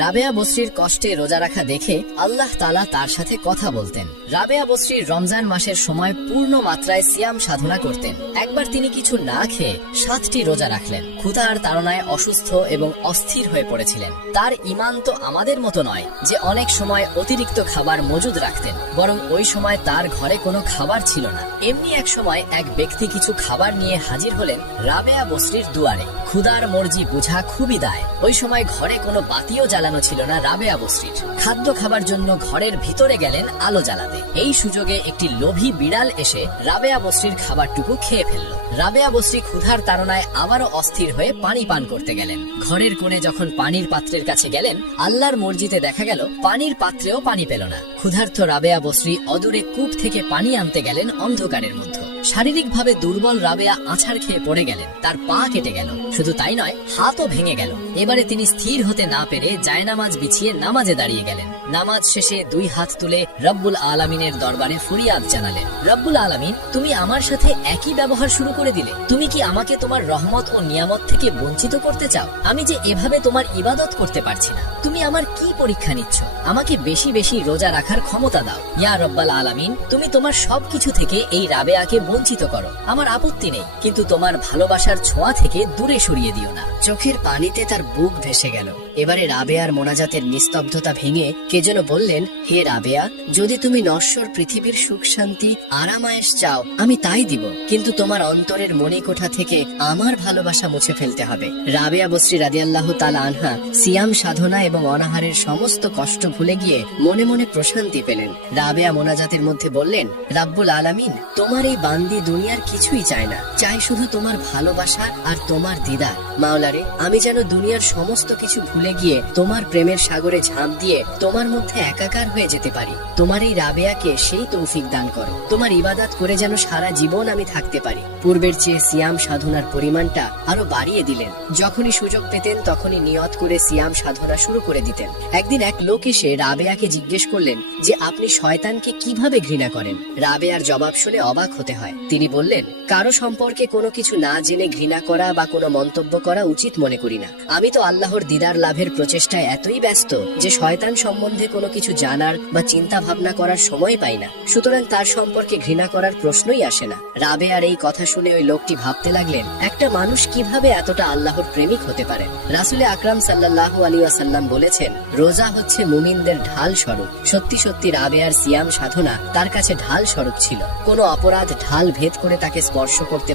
রাবেয়া বসরির কষ্টে রোজা রাখা দেখে আল্লাহ তাআলা তার সাথে কথা বলতেন। রাবেয়া বসরি রমজান মাসের সময় পূর্ণ মাত্রায় সিয়াম সাধনা করতেন। একবার তিনি কিছু না খেয়ে 7টি রোজা রাখলেন। ক্ষুধার তাড়নায় অসুস্থ এবং অস্থির হয়ে পড়েছিলেন। তার ঈমান তো আমাদের মতো নয় যে অনেক সময় অতিরিক্ত খাবার মজুদ রাখতেন, বরং ওই সময় তার ঘরে কোনো খাবার ছিল না। এমনি এক সময় এক ব্যক্তি কিছু খাবার নিয়ে হাজির হলেন রাবেয়া বসরির দুয়ারে। ক্ষুধার মর্জি বোঝা খুবই দায়। ওই সময় ঘরে কোনো বাতিও জ্বালানো ছিল না রাবেয়া বসরির। খাদ্য খাবার জন্য ঘরের ভিতরে গেলেন আলো জ্বালাতে। এই সুযোগে একটি লোভী বিড়াল এসে রাবেয়া বসরির খাবারটুকু খেয়ে ফেলল। রাবেয়া বসরি ক্ষুধার তাড়নায় আবারও অস্থির হয়ে পানি পান করতে গেলেন। ঘরের কোণে যখন পানির পাত্রের কাছে গেলেন, আল্লাহর মর্জিতে দেখা গেল পানির পাত্রেও পানি পেল না। ক্ষুধার্ত রাবেয়া বসরি অদূরে কূপ থেকে পানি আনতে গেলেন অন্ধকারের মধ্যে। শারীরিকভাবে দুর্বল রাবেয়া আছাড় খেয়ে পড়ে গেলেন। তার পা কেটে গেল। শুধু তাই নয়, হাতও ভেঙে গেল। এবারে তিনি স্থির হতে না পেরে জায়নামাজ বিছিয়ে নামাজে দাঁড়িয়ে গেলেন। নামাজ শেষে 2 হাত তুলে রব্বুল আলামিনের দরবারে ফরিয়াদ জানালেন, রব্বুল আলামিন, তুমি আমার সাথে একই ব্যবহার শুরু করে দিলে। তুমি কি আমাকে তোমার রহমত ও নিয়ামত থেকে বঞ্চিত করতে চাও? আমি যে এভাবে তোমার ইবাদত করতে পারছি না। তুমি আমার কি পরীক্ষা নিচ্ছ? আমাকে বেশি বেশি রোজা রাখার ক্ষমতা দাও। ইয়া রব্বুল আলামিন, তুমি তোমার সবকিছু থেকে এই রাবেয়াকে বঞ্চিত করো। আমার আপত্তি নেই, কিন্তু তোমার ভালোবাসার ছোঁয়া থেকে দূরে সরিয়ে দিও না। চোখের পানিতে তার বুক ভেসে গেল। এবারে রাবেয়ার মোনাজাতের নিস্তব্ধতা ভেঙে কে যেন বললেন, হে রাবেয়া, যদি তুমি নশ্বর পৃথিবীর সুখ শান্তি আরামায়েশ চাও, আমি তাই দিব, কিন্তু তোমার অন্তরের মণিকোঠা থেকে আমার ভালোবাসা মুছে ফেলতে হবে। রাবেয়া বসরি রাদিয়াল্লাহু তাআলা আনহা সিয়াম সাধনা এবং অনাহারের সমস্ত কষ্ট ভুলে গিয়ে মনে মনে প্রশান্তি পেলেন। রাবেয়া মোনাজাতের মধ্যে বললেন, রাব্বুল আলামিন, তোমার এই বান্দি দুনিয়ার কিছুই চায় না, চাই শুধু তোমার ভালোবাসা আর তোমার দিদার। মাওলারে, আমি যেন দুনিয়ার সমস্ত কিছু ভুলে গিয়ে তোমার প্রেমের সাগরে ঝাঁপ দিয়ে তোমার মধ্যে একাকার হয়ে যেতে পারি। তোমার এই রাবেয়াকে সেই তৌফিক দান করো। তোমার ইবাদত করে যেন সারা জীবন আমি থাকতে পারি। পূর্বের চেয়ে সিয়াম সাধনার পরিমাণটা আরো বাড়িয়ে দিলেন। যখনই সুযোগ পেতেন তখনই নিয়ত করে সিয়াম সাধনা শুরু করে দিতেন। একদিন এক লোক এসে রাবেয়াকে জিজ্ঞেস করলেন যে আপনি শয়তানকে কিভাবে ঘৃণা করেন? রাবেয়ার জবাব শুনে অবাক হতে হয়। তিনি বললেন, কারো সম্পর্কে কোনো কিছু না জেনে ঘৃণা করা বা কোনো মন্তব্য করা উচিত মনে করি না। আমি তো আল্লাহর দিদার লাভের প্রচেষ্টায় এতই ব্যস্ত যে শয়তান সম্বন্ধে কোনো কিছু জানার বা চিন্তা ভাবনা করার সময় পাই না। সুতরাং তার সম্পর্কে ঘৃণা করার প্রশ্নই আসে না। রাবেয়ার এই কথা শুনে ওই লোকটি ভাবতে লাগলেন, একটা মানুষ কিভাবে এতটা আল্লাহর প্রেমিক হতে পারে? রাসূলে আকরাম সাল্লাল্লাহু আলাইহি ওয়াসাল্লাম বলেছেন, রোজা হচ্ছে মুমিনদের ঢাল স্বরূপ। সত্যি সত্যি রাবেয়ার সিয়াম সাধনা তার কাছে ঢাল স্বরূপ ছিল। কোনো অপরাধ ঢাল ভেদ করে তাকে স্পর্শ করতে